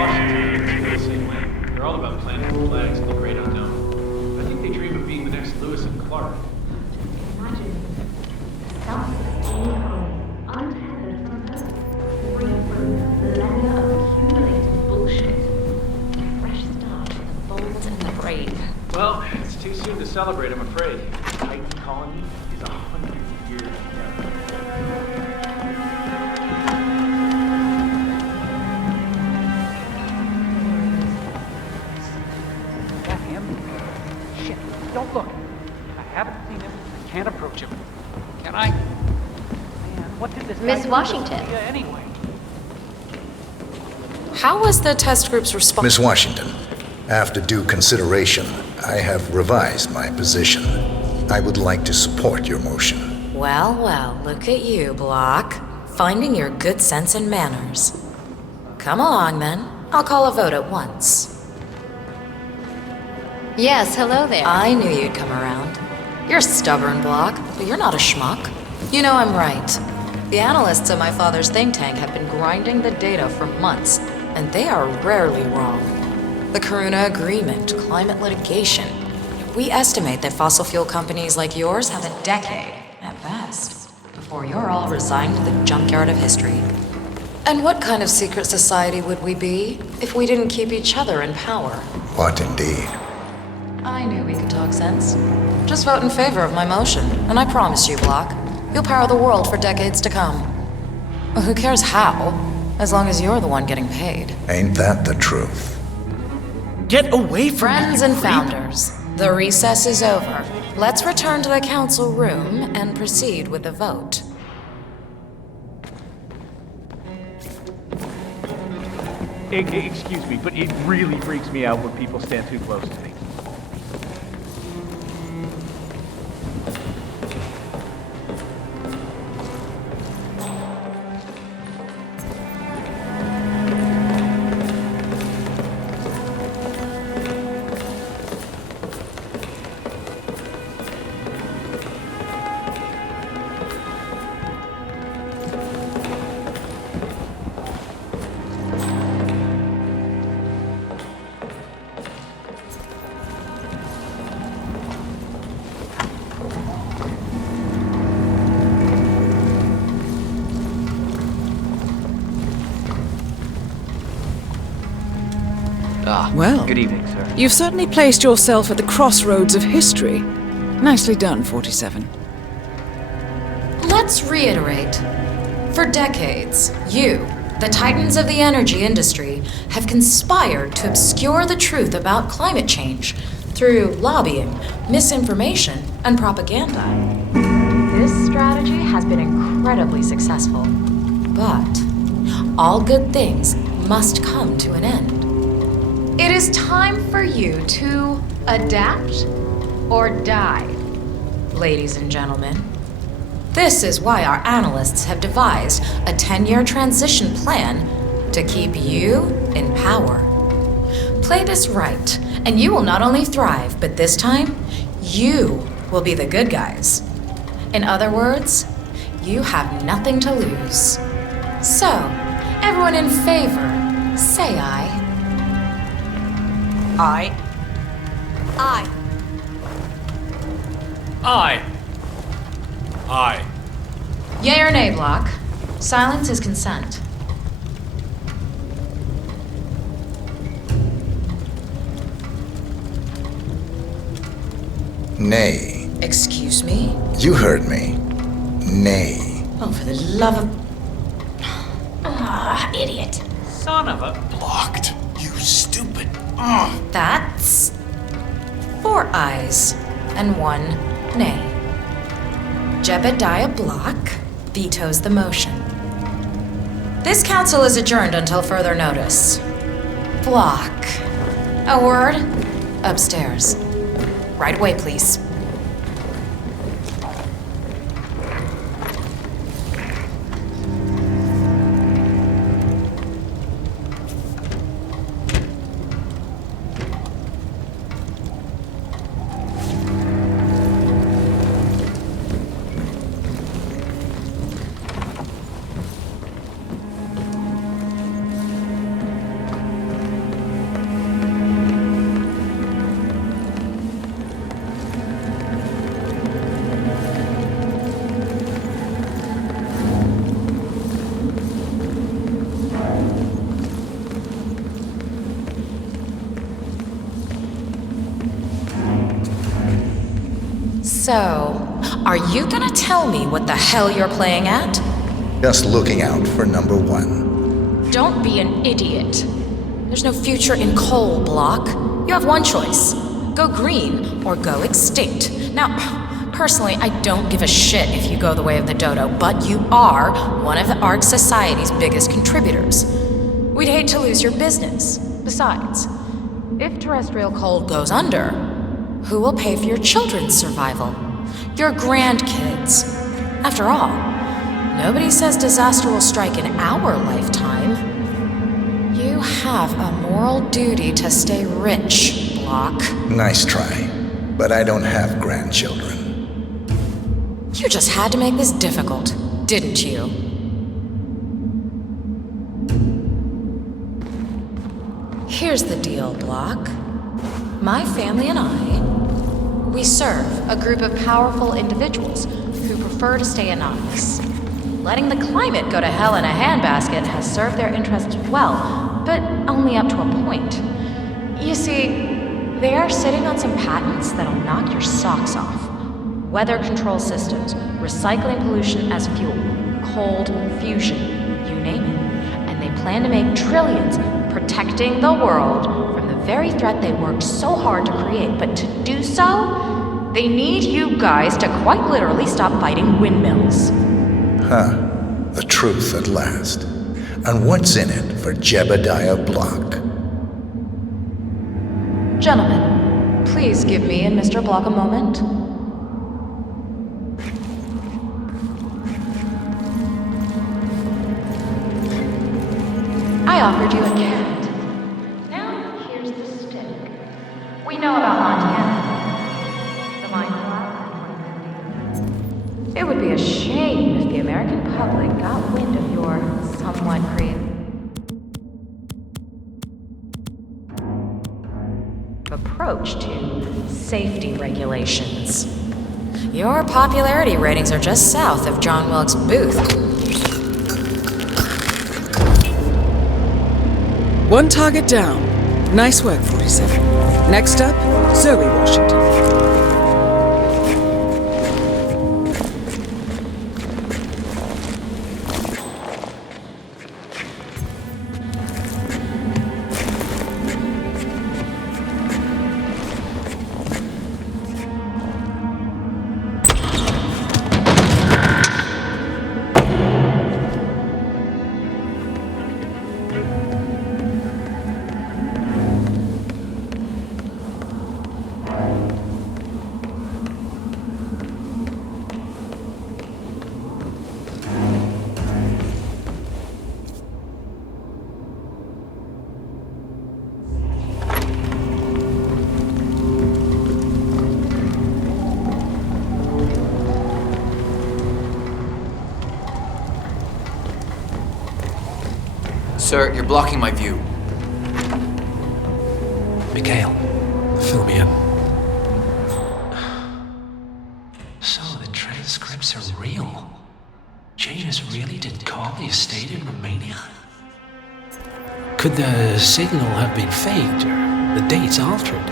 Washington, D.C. They're all about planting flags in the great unknown. I think they dream of being the next Lewis and Clark. Imagine self-sustaining home, untethered from Earth, free from millennia of accumulated bullshit. Fresh start with the bold and the brave. Well, it's too soon to celebrate, I'm afraid. The Titan colony is 100 years young. Don't look. I haven't seen him. I can't approach him. Can I? Man, what did this guy Miss do to Washington. Sophia anyway? How was the test group's response? Miss Washington, after due consideration, I have revised my position. I would like to support your motion. Well, well, look at you, Block. Finding your good sense and manners. Come along, then. I'll call a vote at once. Yes, hello there. I knew you'd come around. You're stubborn, Block, but you're not a schmuck. You know I'm right. The analysts at my father's think tank have been grinding the data for months, and they are rarely wrong. The Karuna Agreement, climate litigation. We estimate that fossil fuel companies like yours have a decade, at best, before you're all resigned to the junkyard of history. And what kind of secret society would we be if we didn't keep each other in power? What indeed? I knew we could talk sense. Just vote in favor of my motion, and I promise you, Block, you'll power the world for decades to come. Who cares how, as long as you're the one getting paid. Ain't that the truth? Get away from Friends me, you and creep. founders, the recess is over. Let's return to the council room and proceed with the vote. Excuse me, but it really freaks me out when people stand too close to me. Well, Good evening, sir. you've certainly placed yourself at the crossroads of history. Nicely done, 47. Let's reiterate. For decades, you, the titans of the energy industry, have conspired to obscure the truth about climate change through lobbying, misinformation, and propaganda. This strategy has been incredibly successful. But all good things must come to an end. It is time for you to adapt or die, ladies and gentlemen. This is why our analysts have devised a 10-year transition plan to keep you in power. Play this right, and you will not only thrive, but this time, you will be the good guys. In other words, you have nothing to lose. So, everyone in favor, say aye. Aye. Aye. Aye. Aye. Yea or nay, Block? Silence is consent. Nay. Excuse me? You heard me. Nay. Oh, for the love of... Idiot. Son of a... Blocked. You stupid. That's 4 ayes and 1 nay. Jebediah Block vetoes the motion. This council is adjourned until further notice. Block. A word? Upstairs. Right away, please. So, are you gonna tell me what the hell you're playing at? Just looking out for number one. Don't be an idiot. There's no future in coal, Block. You have one choice. Go green or go extinct. Now, personally, I don't give a shit if you go the way of the dodo, but you are one of the Ark Society's biggest contributors. We'd hate to lose your business. Besides, if terrestrial coal goes under, who will pay for your children's survival? Your grandkids. After all, nobody says disaster will strike in our lifetime. You have a moral duty to stay rich, Block. Nice try, but I don't have grandchildren. You just had to make this difficult, didn't you? Here's the deal, Block. My family and I, we serve a group of powerful individuals who prefer to stay anonymous. Letting the climate go to hell in a handbasket has served their interests well, but only up to a point. You see, they are sitting on some patents that'll knock your socks off. Weather control systems, recycling pollution as fuel, cold fusion, you name it. And they plan to make trillions protecting the world from the very threat they worked so hard to create. But to do so, they need you guys to quite literally stop fighting windmills. Huh. The truth at last. And what's in it for Jebediah Block? Gentlemen, please give me and Mr. Block a moment. I offered you a carrot. Now here's the stick. We know about Montana. The mine collapsed in 2015. It would be a shame if the American public got wind of your somewhat creative approach to safety regulations. Your popularity ratings are just south of John Wilkes Booth. One target down. Nice work, 47. Next up, Zoe Washington. Sir, you're blocking my view. Mikhail, fill me in. So the transcripts are real. Janus really did call the estate in Romania? Could the signal have been faked or the dates altered?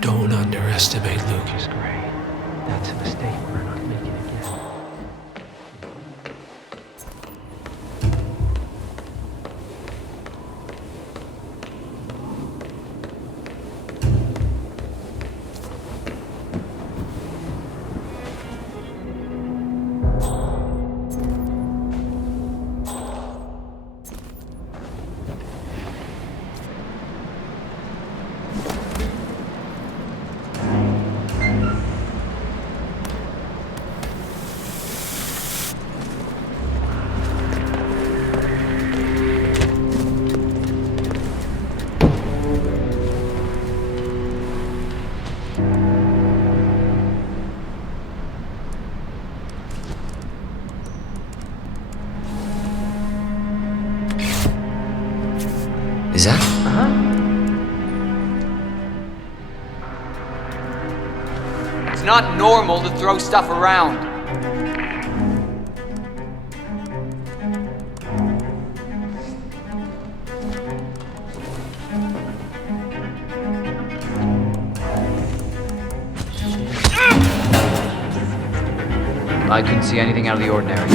Don't underestimate Lucas Gray. That's a mistake we're not making again. Is that? It's not normal to throw stuff around. I couldn't see anything out of the ordinary.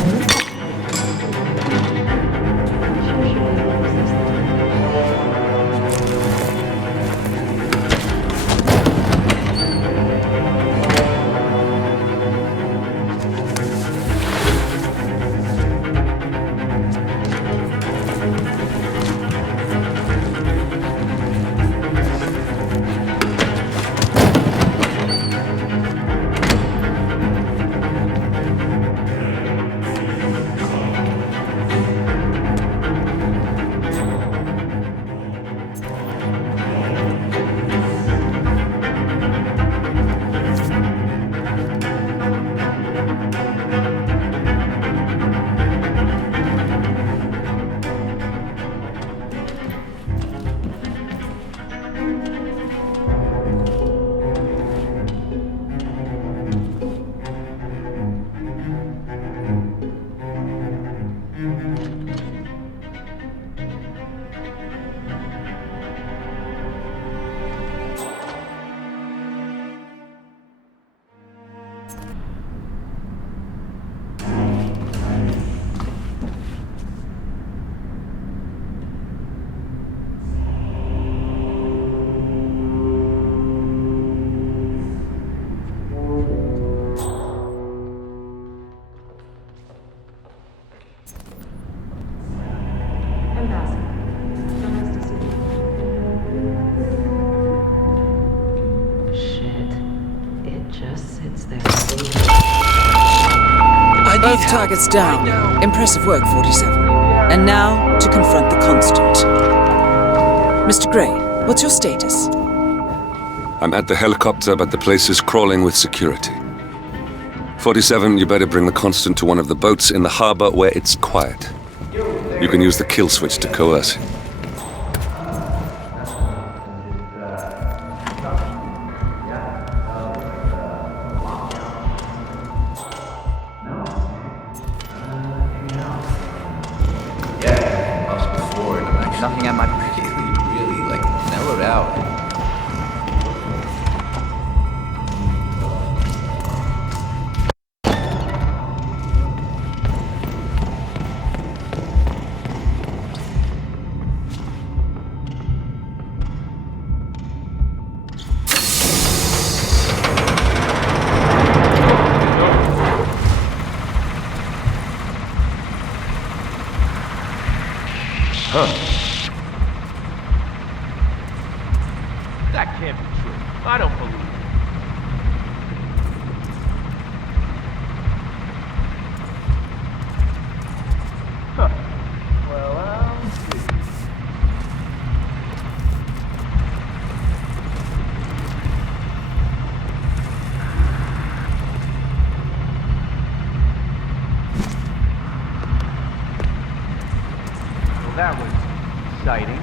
Both targets down. Impressive work, 47. And now, to confront the Constant. Mr. Gray, what's your status? I'm at the helicopter, but the place is crawling with security. 47, you better bring the Constant to one of the boats in the harbor where it's quiet. You can use the kill switch to coerce him. Nothing I might really, like, mellowed out. That can't be true. I don't believe it. Huh. Well, I'll see. Well, that was exciting.